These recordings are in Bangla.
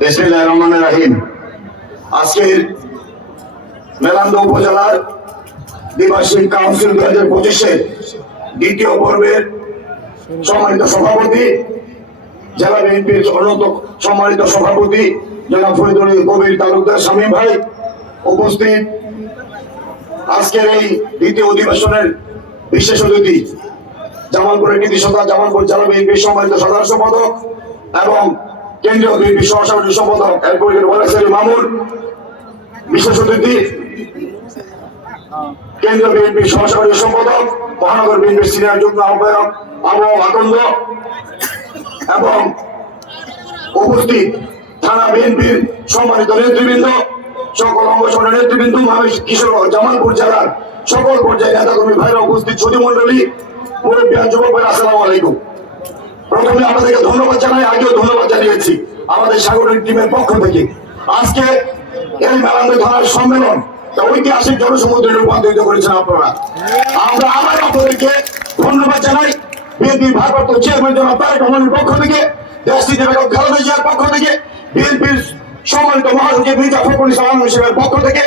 বিসমিল্লাহ রহমান রাহিম। আজকের উপজেলার কাউন্সিল দ্বিতীয় পর্বের সম্মানিত সভাপতি, জেলা বিএনপির সম্মানিত সভাপতি জেলা ফরিদুল কবির তালুকদার শামীম ভাই উপস্থিত। আজকের এই দ্বিতীয় অধিবেশনের বিশেষ অতিথি, জামালপুরের কৃতি সদা জামালপুর জেলা বিএনপির সম্মানিত সাধারণ সম্পাদক এবং কেন্দ্রীয় বিএনপি সহসাধারণ সম্পাদক অ্যাডভোকেট মামুন বিশেষ অতিথি কেন্দ্রীয় বিএনপির সহসাধারণ সম্পাদক, মহানগর বিএনপির সিনিয়র যুগ্ম আহ্বায়ক আবু আকন্দ এবং উপস্থিত থানা বিএনপির সম্মানিত নেতৃবৃন্দ, সকল অঙ্গসংগঠনের নেতৃবৃন্দ আমি কিশোর জামালপুর জেলার সকল পর্যায়ে নেতাকর্মী ভাইরা উপস্থিত ছবি মন্ডলী মুরব্বিয়ান যুবক ভাই আসসালামু আলাইকুম। প্রথমে আপনাদেরকে ধন্যবাদ জানাই, আগেও ধন্যবাদ জানিয়েছি আমাদের সাগরের টিমের পক্ষ থেকে। আজকে এই মেলান্দে ধরার সম্মেলন ঐতিহাসিক জনসমুদ্রে রূপান্তরিত করেছেন আপনারা। আমরা আবার আপনাদেরকে ধন্যবাদ জানাই বিএনপি ভারপ্রাপ্ত চেয়ারম্যান জনাব তারেক রহমানের পক্ষ থেকে দেশটিতে বেগম খালেদা জিয়ার পক্ষ থেকে, বিএনপির সম্মানিত মহাসচিব মির্জা ফখরুল ইসলাম হিসেবের পক্ষ থেকে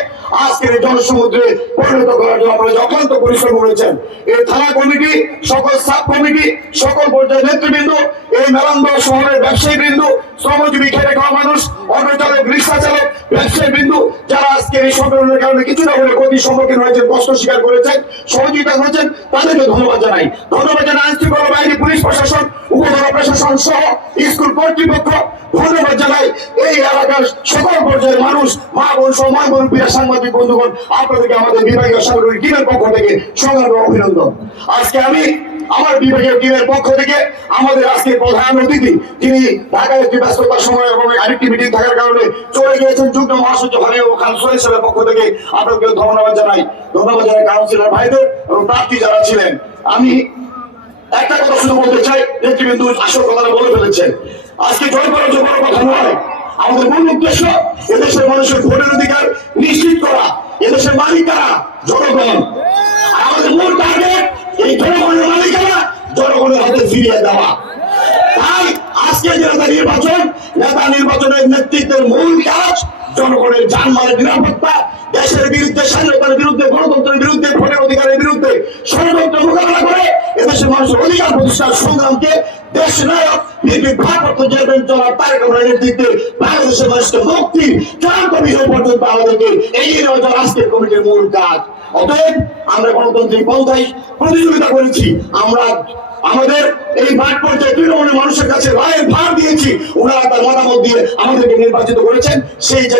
আজকের এই জনসমুদ্রে পরিণত করার জন্য আপনারা অক্লান্ত পরিশ্রম করেছেন, এই থানা কমিটি, সকল সাব কমিটি, সকল পর্যায়ের নেতৃবৃন্দ, এই মেলান্দ শহরের ব্যবসায়ী বৃন্দ শ্রমজীবী, খেটে খাওয়া মানুষ অটো চালক রিক্সা চালক ব্যবসায়ী বিন্দু যারা আজকের এই সম্মেলনের কারণে কিছু না হলে ক্ষতির সম্মুখীন হয়েছেন, কষ্ট স্বীকার করেছেন, সহযোগিতা করেছেন, তাদেরকে ধন্যবাদ জানাই। ধন্যবাদ জানাই আইন শৃঙ্খলা বাহিনী, পুলিশ প্রশাসন উপজেলা প্রশাসন সহ স্কুল কর্তৃপক্ষ ধন্যবাদ জানাই। এই এলাকার সকল পর্যায়ের মানুষ, মা বোন সময় মুরব্বীরা সাংবাদিক বন্ধুগণ, আপনাদেরকে আমাদের বিভাগীয় টিমের পক্ষ থেকে অভিনন্দন। আজকে আমি আমার বিভাগীয় টিমের পক্ষ থেকে আমাদের আজকে প্রধান অতিথি যিনি ঢাকায় একটি ব্যস্ততার সময় এবং আরেকটি মিটিং থাকার কারণে চলে গিয়েছেন যুগ্ম মহাসচিব হাবিবুল খান সোহেল পক্ষ থেকে আপনাকে ধন্যবাদ জানাই। ধন্যবাদ জানাই কাউন্সিলর ভাইদের এবং প্রার্থী যারা ছিলেন। আমি একটা কথা শুধু বলতে চাই, নেতৃবৃন্দ আসল কথাটা বলে ফেলেছেন। আজকে জয় করার বড় কথা নয়, আমাদের মূল উদ্দেশ্য এদেশের মানুষের ভোটের অধিকার নিশ্চিত করা, এদেশের মালিকারা জনগণ। আমাদের মূল টার্গেট এই জনগণের মালিকারা জনগণের হাতে ফিরিয়ে দেওয়া। তাই আজকে যে নেতা নির্বাচন, নেতা নির্বাচনের নেতৃত্বের মূল কাজ জনগণের জানমালের নিরাপত্তা, দেশের বিরুদ্ধে স্বাধীনতার বিরুদ্ধে, গণতন্ত্রের বিরুদ্ধে, ভোটের অধিকারের বিরুদ্ধে, ষড়যন্ত্র মানুষের অধিকার প্রতিষ্ঠার সংগ্রামকে দেশ নায়ক বাংলাদেশের মানুষকে মুক্তির চূড়ান্ত বিজয় পর্যন্ত আমাদেরকে কমিটির মূল কাজ। অতএব আমরা গণতান্ত্রিক পন্থায় প্রতিযোগিতা করেছি। আমরা আমাদের এই মাঠ পর্যায়ে তৃণমূলের মানুষের কাছে রায়ের ভার দিয়েছি। ওনারা তার মতামত দিয়ে আমাদেরকে নির্বাচিত করেছেন। সেই যে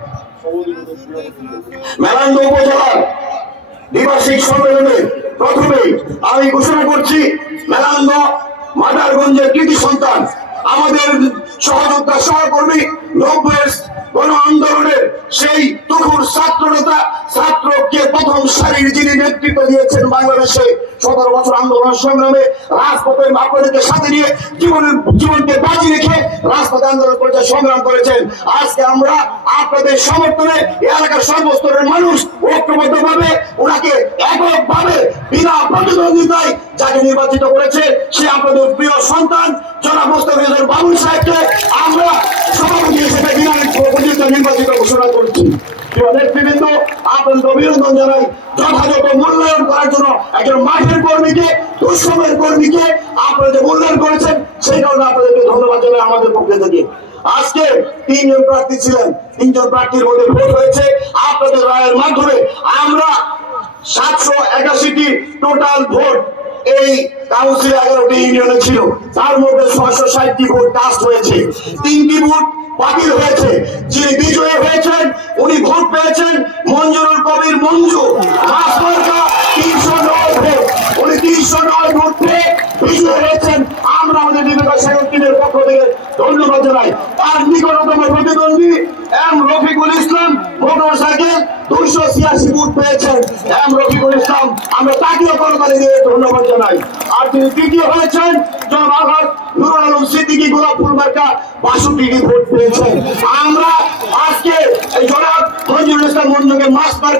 মেলান্দ উপজেলার দ্বিবার্ষিক সম্মেলনে প্রথমে আমি ঘোষণা করছি মেলান্দ মাদারগঞ্জের কৃতি সন্তান, আমাদের সহযোদ্ধা সহকর্মী নব্বই গণ আন্দোলনের সেই তুখুর ছাত্র নেতা ছাত্রকে প্রথম সারির যিনি নেতৃত্ব দিয়েছেন বাংলাদেশে সতেরো বছর আন্দোলন সংগ্রামে রাজপথে আপনাদেরকে সাথে নিয়ে জীবনের জীবনকে বাজি রেখে রাজপথে আন্দোলন করেছে, সংগ্রাম করেছেন। আজকে আমরা আপনাদের সমর্থনে এলাকার সর্বস্তরের মানুষ ঐক্যবদ্ধ ভাবে ওনাকে এককভাবে বিনা প্রতিদ্বন্দ্বিতায় যাকে নির্বাচিত করেছে, সে আপনাদের প্রিয় সন্তান, জনাব মোস্তাফিজুর বাবুল সাহেবকে আমরা সভাপতি হিসেবে বিনা প্রতিদ্বন্দ্বিতা নির্বাচিত ঘোষণা করছি প্রিয় নেতৃবৃন্দ আপনাদের অভিনন্দন জানাই যথাযথ মূল্যায়ন করার জন্য একজন মাঠের কর্মীকে, দুঃসময়ের কর্মীকে আপনারা যে মূল্যায়ন করেছেন। সেই কারণে আপনাদেরকে ধন্যবাদ জানাই আমাদের পক্ষে থেকে। আজকে তিনজন প্রার্থী ছিলেন, তিনজন প্রার্থীর মধ্যে ভোট হয়েছে। আপনাদের রায়ের মাধ্যমে আমরা সাতশো একাশিটি টোটাল ভোট এই কাউন্সিল এগারোটি ইউনিয়নে ছিল। তার মধ্যে ছয়শো ষাটটি ভোট কাস্ট হয়েছে। তিনটি ভোট বাতিল হয়েছে। যিনি বিজয়ী হয়েছেন, উনি ভোট পেয়েছেন মঞ্জুরুল কবির মঞ্জু। তিনশো নয় ভোট। উনি তিনশো নয় ভোট ধন্যবাদ জানাই। আর নিকটতম প্রতিদ্বন্দ্বী M Rafiqul Islam motorcycle দুইশো ছিয়াশি পেয়েছেন। এম রফিকুল ইসলাম, আমরা তাকেও করতালি দিয়ে ধন্যবাদ জানাই। আর তিনি তৃতীয় হয়েছেন জনাব নুরুল আলম সিদ্দিকী গোলাপ ফুল মার্কা বাষট্টিটি ভোট পেয়েছেন। আমরা আজকে এই জনাব মঞ্জুরুল ইসলাম মঞ্জুকে মাস মার্কা